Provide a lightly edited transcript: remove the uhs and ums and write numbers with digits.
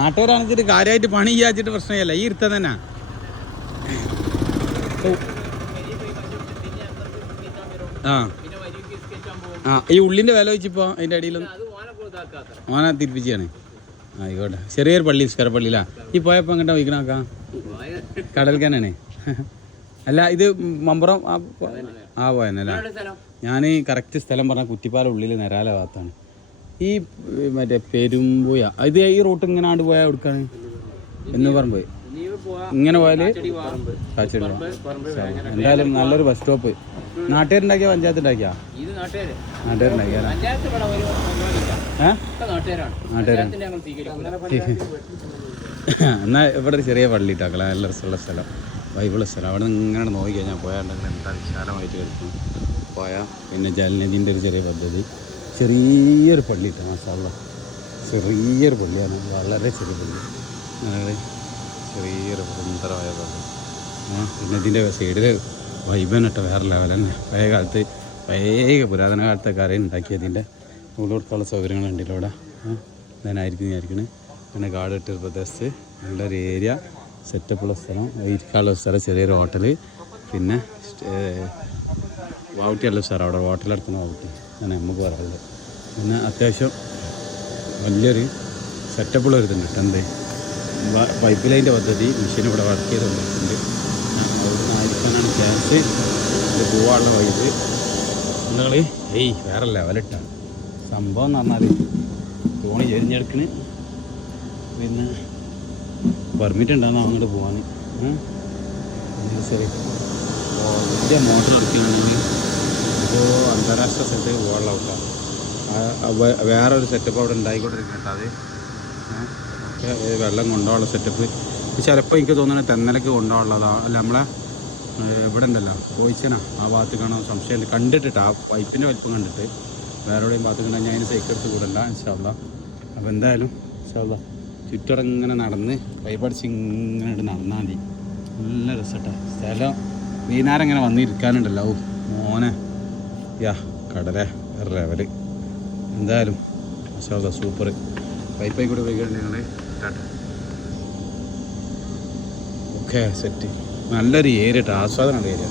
നാട്ടുകാരാണെന്നിട്ട് കാര്യമായിട്ട് പണി ചെയ്യാച്ചിട്ട് പ്രശ്നമില്ല. ഈ ഇരുത്തം തന്നെ ഈ ഉള്ളിൻ്റെ വില വെച്ചിപ്പോൾ അതിൻ്റെ അടിയിലൊന്നും ഓനെ തിരിപ്പിച്ചാണ്. ആയിക്കോട്ടെ. ചെറിയൊരു പള്ളി സ്കരപ്പള്ളിയിലാ ഈ പോയപ്പോൾ അങ്ങോട്ടാ വയ്ക്കണോക്കാം കടൽക്കാനാണ്. അല്ല ഇത് മമ്പുറം പോയെന്നല്ല. ഞാൻ കറക്റ്റ് സ്ഥലം പറഞ്ഞാൽ കുറ്റിപ്പാലം ഉള്ളിൽ നിരാല ഭാഗത്താണ്. ഈ മറ്റേ പെരുമ്പുയ ഇത് ഈ റൂട്ട് ഇങ്ങനെ ആണ്ട് പോയാൽ എടുക്കാണ് എന്ന് പറഞ്ഞു. ഇങ്ങനെ പോയാൽ കാച്ചടി. എന്തായാലും നല്ലൊരു ബസ് സ്റ്റോപ്പ്. നാട്ടുകാരുണ്ടാക്കിയ പഞ്ചായത്ത് ഉണ്ടാക്കിയാ നാട്ടുകാരുണ്ടാക്കിയാ എന്നാൽ ഇവിടെ ഒരു ചെറിയ പള്ളി ഇട്ടാക്കള. നല്ല രസമുള്ള സ്ഥലം, വൈബിളുള്ള സ്ഥലം. അവിടെ നിന്ന് ഇങ്ങനെ നോക്കി കഴിഞ്ഞാൽ പോയാണ്ടെങ്കിൽ എന്താ വിശാലമായിട്ട് കിടക്കും. പോയാൽ പിന്നെ ജലനിധിൻ്റെ ഒരു ചെറിയ പദ്ധതി, ചെറിയൊരു പള്ളി ഇട്ടാൽ മാസാള്ള ചെറിയൊരു പള്ളിയാണ്. വളരെ ചെറിയ പള്ളി, വളരെ ചെറിയൊരു സുന്ദരമായ പള്ളി. പിന്നെ ഇതിൻ്റെ സൈഡിൽ വൈബനിട്ട് വേറെ ലെവൽ തന്നെ. പഴയ കാലത്ത് പുരാതന കാലത്തെ കരയിൽ ഉണ്ടാക്കിയതിൻ്റെ നൂല് കൊടുക്കാനുള്ള സൗകര്യങ്ങളുണ്ട് ഇവിടെ. ഞാനായിരിക്കും വിചാരിക്കണേ. പിന്നെ കാട് ഇട്ടൊരു പ്രദേശത്ത് നല്ലൊരു ഏരിയ, സെറ്റപ്പുള്ള സ്ഥലം, ഇരിക്കാനുള്ള സ്ഥലം, ചെറിയൊരു ഹോട്ടൽ, പിന്നെ വാവുട്ടിയുള്ള സ്ഥലം. അവിടെ ഹോട്ടലെടുക്കുന്ന വാവുട്ടി അങ്ങനെ നമുക്ക് പറയാനുള്ളത്. പിന്നെ അത്യാവശ്യം വലിയൊരു സെറ്റപ്പുള്ള ഒരു ഇതുണ്ട്. എന്ത് പൈപ്പ് ലൈൻ്റെ പദ്ധതി മെഷീൻ ഇവിടെ വർക്ക് ചെയ്ത് വന്നിട്ടുണ്ട്. അവിടുന്ന് ആയിരിക്കാനാണ് ചാൻസ്. ഇത് പോവാനുള്ള വൈബ് നിങ്ങൾ വേറെ ലെവലിട്ടാണ് സംഭവം എന്ന് പറഞ്ഞാൽ തോണി ചെരിഞ്ഞെടുക്കണ്. പിന്നെ പെർമിറ്റ് ഉണ്ടാകുന്ന അങ്ങോട്ട് പോകാൻ ശരി. വലിയ മോട്ടർ എടുക്കുകയാണെങ്കിൽ ഇപ്പോൾ അന്താരാഷ്ട്ര സ്ഥലത്തേക്ക് പോകാനുള്ള ഔട്ടാണ്. വേറൊരു സെറ്റപ്പ് അവിടെ ഉണ്ടായിക്കൊണ്ടിരിക്കട്ടെ. അത് വെള്ളം കൊണ്ടുപോകാനുള്ള സെറ്റപ്പ് ചിലപ്പോൾ എനിക്ക് തോന്നുന്നത് തെന്നലക്ക് കൊണ്ടുപോകാനുള്ളതാണ്. അല്ല നമ്മളെ ഇവിടെ ഉണ്ടല്ലോ കോയിച്ചന ആ ഭാഗത്ത് കാണാൻ സംശയമുണ്ട്. കണ്ടിട്ടിട്ട് ആ പൈപ്പിൻ്റെ വലിപ്പം കണ്ടിട്ട് വേറെ എവിടെയും ഭാഗത്ത് കണ്ടാൽ ഞാൻ അതിന് സൈക്കെടുത്ത് കൂടണ്ട ഇൻഷാല്ല. അപ്പോൾ എന്തായാലും ഇൻഷാല്ല ചുറ്റടങ്ങനെ നടന്ന് പൈപ്പടിച്ച് ഇങ്ങനെ നടന്നാൽ മതി. നല്ല രസട്ടെ സ്ഥലം. വൈകുന്നേരം ഇങ്ങനെ വന്നിരിക്കാനുണ്ടല്ലോ. മോനെ കടല വേറെ ലെവല്. എന്തായാലും ഇൻഷാല്ല സൂപ്പർ. പൈപ്പായി കൂടെ പോയിക്കഴിഞ്ഞാൽ ഓക്കെ സെറ്റ്. നല്ലൊരു ഏരിയ, ആസ്വാദനമുള്ള ഏരിയ.